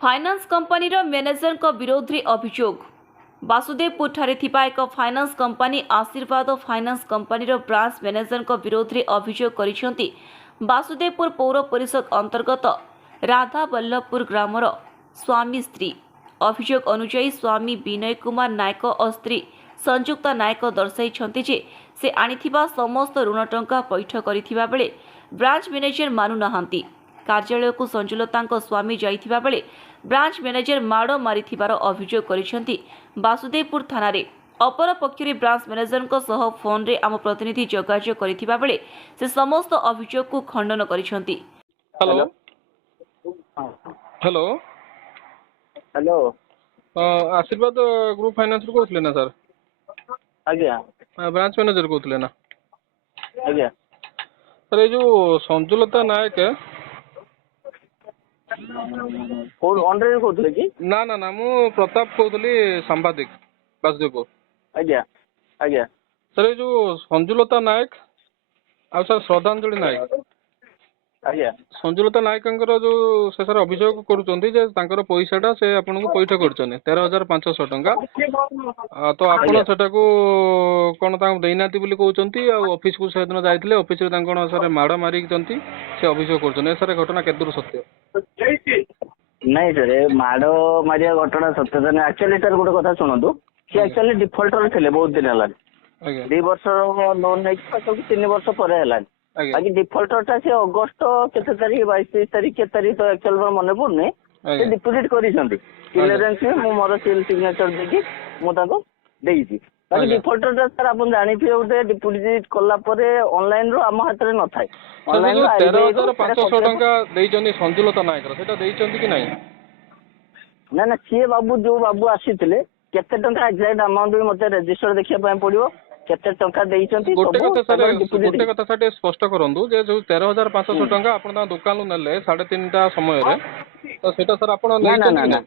Finance company manager विरोध में अभियोग बासुदेवपुर ठारे थिबा एक फाइनान्स कंपनी आशीर्वाद फाइनान्स कंपनी ब्रांच मैनेजर विरोध में अभियोग करिसेंती बासुदेवपुर पौर परिषद अंतर्गत राधावल्लभपुर ग्रामर स्वामी स्त्री। अभियोग अनुसार स्वामी विनय कुमार नायक और स्त्री संयुक्ता नायक दर्शाई से आनिथिबा समस्त ऋण टंका पैठ करिथिबा बेले ब्रांच मैनेजर मानु नाहांती। कार्यालय को संजुलता स्वामी जाइथिबा बेले ब्रांच मैनेजर माड़ मारिथिबार अभियोग करिसेंती बासुदेवपुर थाना रे। अपर पक्षरे ब्रांच मैनेजर सह फोन रे आम प्रतिनिधि जोगाजोग करिथिबा बेले से समस्त अभियोग को खंडन करिसेंती। हेलो हेलो हेलो आशीर्वाद ग्रुप फाइनान्स रू कहते ना सर? आज्ञा ब्रांच मैनेजर कहते ना? आज्ञा सर ये जो संजुलता नायक है ऑनलाइन कहते कि ना ना ना मु प्रताप कहली सांबादिक बासुदेवपुर। आज्ञा आज्ञा सर ये जो संजुलता नायक आ सर श्रद्धांजलि नायक आज्ञा संजुलता नायक जो से सर अभियोग कर पैसाटा से आपन को पैठ कर 13,500 टंका तो आपन सेटा को कोन ता देना कहते ऑफिस को से दिन जाइए ऑफिस सर माड़ मारिक से अभियोग कर सर घटना के दूर सत्य? नहीं सर माड़ मारिया घटना सत्य नहीं। एक्चुअली सर गोटे कथा शुणु सी एक्चुअली डिफल्टर थे बहुत दिन है 2 वर्ष लोन नहीं 3 वर्ष पर है बाकी डिफल्टर टा से अगस्त केते तारीख 22-23 तारीख के तारीख तो एक्चुअल में मन पड़ने से डिपोजिट करिसंती क्लियरेंस में मु मोर सील सिग्नेचर देकी मु ताको देईची। बाकी डिफल्टर टा सर अपन जानि थिए उते डिपोजिट कला परे ऑनलाइन रो हम हाथ रे न थाय ऑनलाइन रो 13,500 टंका देइचनी संजुलता नायक सेटा देइचंती कि नहीं? ना ना सी बाबू जो बाबू आसीथिले केते टंका एग्जैक्ट अमाउंट भी मते रजिस्टर देखिया पय पड़ियो केते टंका देइचंती गोटे कथा सर स्पष्ट करंदु जे जो 13,500 टंका आपण ता दुकान नु नेले 3:30 समय रे तो सेटा सर आपण नै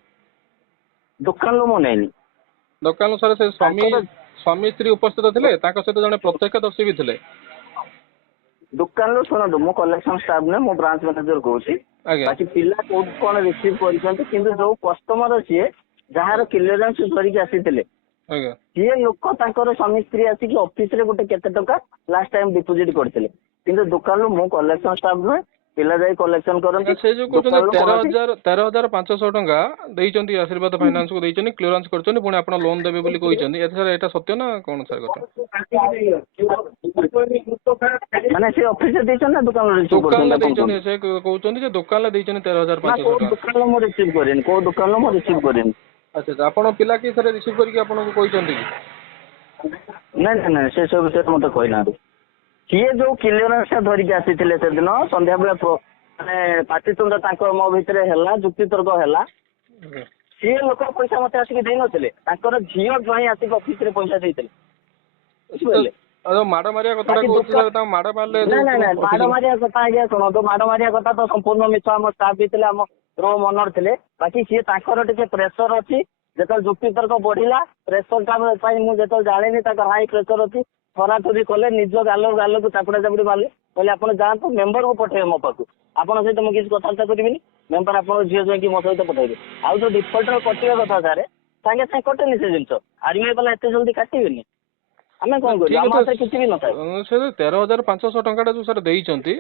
दुकान नु मनेनी दुकान सर से स्वामी स्त्री उपस्थित थिले ताका सहित जने प्रत्यक्षदर्शी भी थिले दुकान रो सुनो मो कलेक्शन स्टाफ ने मो ब्रांच मैनेजर कहूची बाकी पिला कोन रिसीव करिसंती किंतु जो कस्टमर छिए जहार क्लियरेंस धरिक आसीथिले सी लोक तांकर स्वामी स्त्री आसिक ऑफिस रे गोटे केते टंका लास्ट टाइम डिपोजिट करथिले किंतु दुकान रो मो कलेक्शन स्टाफ ने पिला जाई कलेक्शन करन से जो कहते 13,500 टंका देइचंती आशीर्वाद फाइनान्स को देइचनी क्लियरेंस करचनी पुणी आपण लोन देबे बोली कहिचनी ए सर एटा सत्य ना कोन सर कथा माने से ऑफिस रे देइचन ना दुकान रे देइचनी से कहउचनी जे दुकान ला देइचनी 13,500 टंका दुकान लो मो रिसीव करेन को दुकान लो मो रिसीव करेन। अच्छा आपण पिला की सर रिसीव करके आपण को कहिचंती कि नहीं नहीं से सब विषय मत कहना सी जो क्लियरेंस धरिक आसीथिले से दिन संध्या बेला माने पाटितुंड तांको मो भितरे हैला जुक्ति तर्क हैला सी लोक पैसा मते आसिक देइ नथिले तांकर झियो ज्वाई आसिक ऑफिस रे पैसा देइथिले बुझले अरे माड़ मारिया कथा कहउछ सर ता माड़ मारले नहीं माड़ मारिया कथा आज्ञा सुनो तो माड़ मारिया कथा तो संपूर्ण मिछ हम स्टाफ भितले हम रो मनर थिले बाकी सी तांकर टिके प्रेशर अछि जेतल जुक्ति तर्क बढ़िला प्रेशर का मु जेतल जानेनी ताकर हाई प्रेशर अछि थरा थोड़ी कले निज गाल को चापड़ा चापड़ी मारले कहले आपण जांतु मेंबर को पठे मो पाकु आपण सहित मु किछ कथा करिबिनी मेंबर आपण झियो जे कि मो सहित पठाइबे आ जो डिफॉल्टर कटिया कथा सारे संगे संगे कटेनी से जिंस आरबीआई वाला एते जल्दी काटिबेनी हमें कोन करी हम से किछ भी न थाय से 13,500 टंका जो सर देइचंती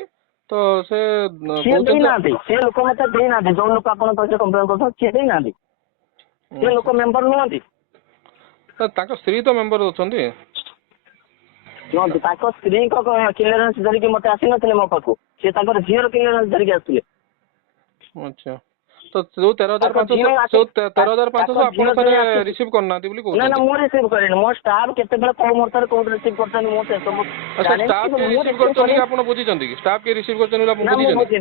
तो से देई ना दे से लोक मते देई ना दे जो लोक आपण तो कंप्लेन करथो से देई ना दे से लोक मेंबर नहंती ताका स्त्री तो मेंबर होचंती ताको स्त्री को क्लियरेंस धरिक मते आसी नथिले मो पाखु से ताकर झियर क्लियरेंस धरिक आसथिले। अच्छा तो जो 13,500 आपण सर रिसीव करना बोली कहू ना ना मो रिसीव करेन मो स्टाफ केते बेला को मोर को रिसीव करथन मो से सब अच्छा स्टाफ के रिसीव करथन आपण बुझी जंती कि स्टाफ के रिसीव करथन आपण बुझी जंती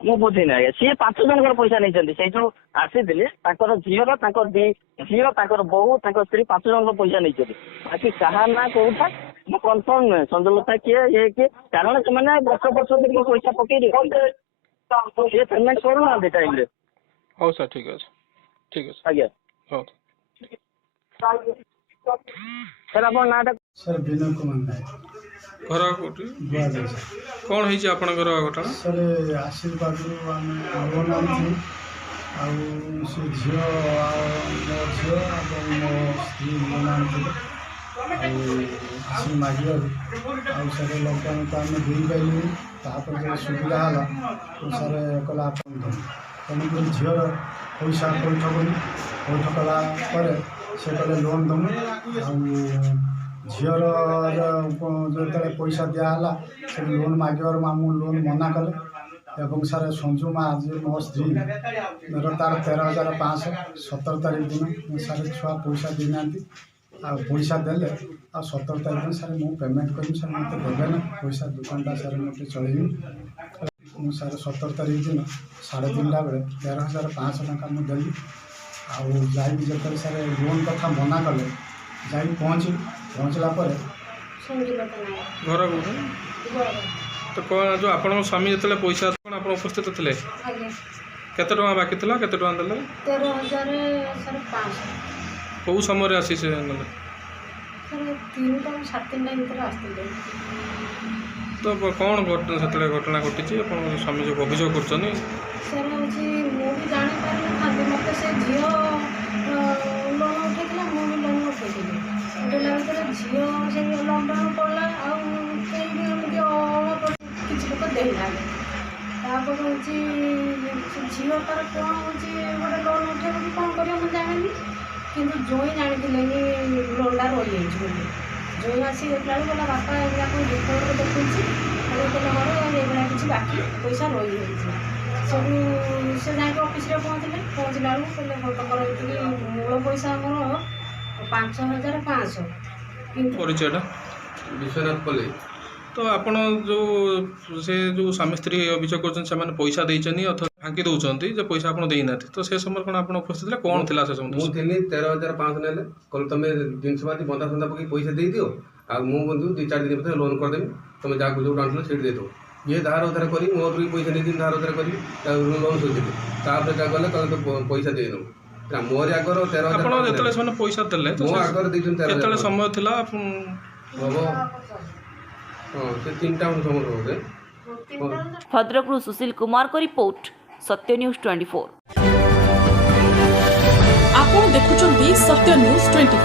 मो बुझी ना सी 5 जन कर पैसा नै चंदी से जो आसीथिले ताकर झियर ताकर दी झियर ताकर बहु ताकर स्त्री 5 जन कर पैसा नै चंदी बाकी कहा ना कोठा मो कंफर्म नै संजलता के ये के कारण से माने वर्ष दिन पैसा पकई दे ये पेमेंट करू ना दे टाइम रे हो सर ठीक है आज्ञा हो सर अपन नाटक सर विनय कुमार नायक घर कोठी कौन है आपनकर घटना सर आशीर्वाद लोन आनी ଆଉ ସେ ଝିଅ ମୋ ଝିଅ ଏବଂ ମୋ ସ୍ତ୍ରୀ ଲୋନ୍ ଆଣିଥିଲେ ଆଉ କିଛି ମାଗିବାରୁ ଆଉ ସାର୍ ଲକଡାଉନ୍ ତ ଆମେ ଦେଇପାରିଲୁନି। ତାପରେ ଯେଉଁ ସୁବିଧା ହେଲା ସାର୍ କହିଲା ଆପଣ ଦେବୁ, ତେଣୁକରି ଝିଅର ପଇସା ପଇଠ କଲୁ। ପଇଠ କଲା ପରେ ସେ କହିଲେ ଲୋନ୍ ଦେବୁ। ଆଉ ଝିଅର ଯେତେବେଳେ ପଇସା ଦିଆହେଲା ସେ ଲୋନ୍ ମାଗିବାରୁ ମୁଁ ଲୋନ୍ ମନା କଲେ ଏବଂ ସାର୍ ସଞ୍ଜୁ ମା ଯିଏ ମୋ ସ୍ତ୍ରୀ ତାର 13,500 17 ତାରିଖ ଦିନ ସାର୍ ଛୁଆ ପଇସା ଦେଇନାହାନ୍ତି। ଆଉ ପଇସା ଦେଲେ ଆଉ 17 ତାରିଖ ଦିନ ସାର୍ ମୁଁ ପେମେଣ୍ଟ କରିବି, ସାର୍ ମୋତେ ଦେବେ ନା ପଇସା ଦୋକାନଟା ସାର୍ ମୋତେ ଚଳେଇବି। ମୁଁ ସାର୍ 17 ତାରିଖ ଦିନ 3:30 ବେଳେ 13,500 ଟଙ୍କା ମୁଁ ଦେଲି। ଆଉ ଯାଇକି ଯେତେବେଳେ ସାର୍ ଲୋନ୍ କଥା ମନା କଲେ ଯାଇକି ପହଞ୍ଚିଲା ପରେ ଘର କୋଉଠି? ତ କ'ଣ ଯେଉଁ ଆପଣଙ୍କ ସ୍ୱାମୀ ଯେତେବେଳେ ପଇସା କ'ଣ ଆପଣ ଉପସ୍ଥିତ ଥିଲେ? କେତେ ଟଙ୍କା ବାକି ଥିଲା, କେତେ ଟଙ୍କା ଦେଲେ? 13,500 କେଉଁ ସମୟରେ ଆସି ସେ ନେଲେ? ସାର୍ 3ଟା 3:30 ଭିତରେ ଆସିଥିଲେ। ତ କ'ଣ ସେତେବେଳେ ଘଟଣା ଘଟିଛି? ଆପଣ ସ୍ୱାମୀ ଯେଉଁ ଅଭିଯୋଗ କରୁଛନ୍ତି? ସାର୍ ହେଉଛି ମୁଁ ବି ଜାଣିପାରିନଥାନ୍ତି, ମୋତେ ସେ ଝିଅ ଲୋନ୍ ଉଠେଇଥିଲା, ମୁଁ ବି ଲୋନ୍ ଉଠେଇଥିଲି। ଉଠେଇଲା ଭିତରେ ଝିଅ ସେ ଲକଡାଉନ୍ ପଡ଼ିଲା ଆଉ କେହି ବି ଏମିତି ଅଭାବ କିଛି ଲୋକ ଦେଇନାହାନ୍ତି। ତାପରେ ହେଉଛି ସେ ଝିଅ ତାର କ'ଣ ହେଉଛି ଗୋଟେ ଲୋନ୍ ଉଠେଇବ କି କ'ଣ କରିବ ମୁଁ ଜାଣିନି, କିନ୍ତୁ ଜୋଇଁ ଜାଣିଥିଲେ କି ଲୋନ୍ଟା ରହିଯାଇଛି ବୋଲି। ଜୋଇଁ ଆସି ଦେଖିଲା ବେଳକୁ କହିଲା ବାପା ଏଗୁଡ଼ା କ'ଣ ରିପୋର୍ଟରେ ଦେଖୁଛି, କହିଲେ ଘରେ ଏଗୁଡ଼ା କିଛି ବାକି ପଇସା ରହିଯାଇଛି। ସବୁ ସେ ଯାଇକି ଅଫିସରେ ପହଞ୍ଚିଲା ବେଳକୁ କହିଲେ ତମର ଏତିକି ମୂଳ ପଇସା ଆମର 5,500 କିନ୍ତୁ ପରିଚୟଟା ବିଶ୍ୱନାଥ ପଲ୍ଲୀ। ତ ଆପଣ ଯେଉଁ ସ୍ୱାମୀ ସ୍ତ୍ରୀ ଅଭିଯୋଗ କରୁଛନ୍ତି ସେମାନେ ପଇସା ଦେଇଛନ୍ତି ଅଥବା ଫାଙ୍କି ଦେଉଛନ୍ତି ଯେ ପଇସା ଆପଣ ଦେଇନାହାନ୍ତି, ତ ସେ ସମୟରେ କ'ଣ ଆପଣ ଉପସ୍ଥିତ ଥିଲେ? କ'ଣ ଥିଲା ସେ ସମୟରେ? ମୁଁ ଥିଲି 13,500 ନେଲେ, କହିଲେ ତମେ ଜିନିଷ ପାତି ବନ୍ଧା ଫନ୍ଦା ପକେଇ ପଇସା ଦେଇଦିଅ, ଆଉ ମୁଁ ବନ୍ଧୁ 2-4 ଦିନ ଭିତରେ ଲୋନ୍ କରିଦେବି, ତମେ ଯାହାକୁ ଯେଉଁଟା ଆଣିଥିଲ ସେଇଠି ଦେଇଦେବ। ଇଏ ଧାର ଉଧାର କରି ମୋ ବି ପଇସା ନେଇଥିଲି, ଧାର ଉଧାର କରି ଲୋନ୍ ଶୋଧିଥିଲି। ତାପରେ ଯାହା ଗଲେ କହିଲେ ତ ପଇସା ଦେଇଦେବୁ। ମୋରି ଆଗର 13,000 ଆପଣ ଯେତେବେଳେ ସେମାନେ ପଇସା ଦେଲେ ମୋ ଆଗରେ ଦେଇଛନ୍ତି କେତେବେଳେ 13,000 ସମୟ ଥିଲା? ହବ ହଁ ସେ 3ଟା ସମୟ ବୋଧେ। ଭଦ୍ରକରୁ ସୁଶୀଲ କୁମାରଙ୍କ ରିପୋର୍ଟ, ସତ୍ୟ ନ୍ୟୁଜ୍ 24। ଆପଣ ଦେଖୁଛନ୍ତି ସତ୍ୟ ନ୍ୟୁଜ୍ 24।